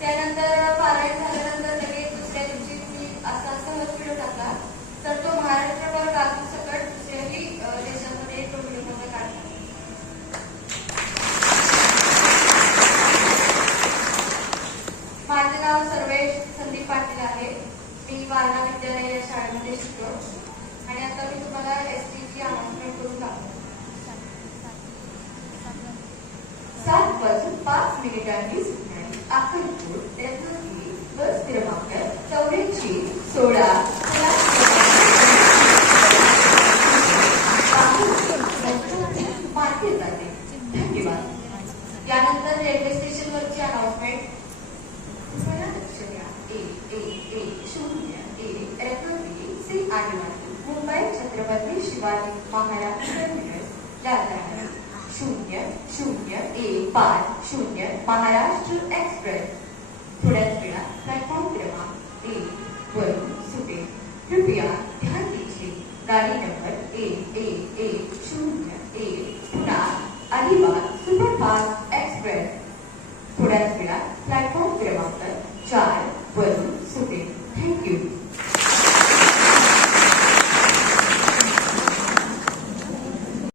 त्यानंतर पारायण झाल्यानंतर लगेच दुसऱ्या दिवशी मी असा सहज व्हिडिओ टाकला तर तो महाराष्ट्रभर गाजू सकट दुसऱ्याही देशामध्ये तो व्हिडिओ काढला. माझे नाव सर्वेश संदीप पाटील आहे. मी वारणा विद्यालय या शाळेमध्ये शिकतो आणि आता मी तुम्हाला एसटीची अनाउन्समेंट करून दाखवतो. 7:05 सुमारे अक्कलकोट एसटी बस क्रमांक 84-16 मार्गे जाते. धन्यवाद. यानंतर रेल्वे स्टेशनवरची अनाउन्समेंट. मुंबई छत्रपती शिवाजी महाराज टर्मिनस दादरा 00:05 महाराष्ट्र एक्सप्रेस थोड्याच वेळात प्लॅटफॉर्म क्रमांक 1 वरून सुटेल. कृपया ध्यान दीजिए. गाड़ी नंबर 1110 पुन्हा अलिबाग सुपरफास्ट एक्सप्रेस थोड्याच वेळात प्लॅटफॉर्म क्रमांक 4 वरून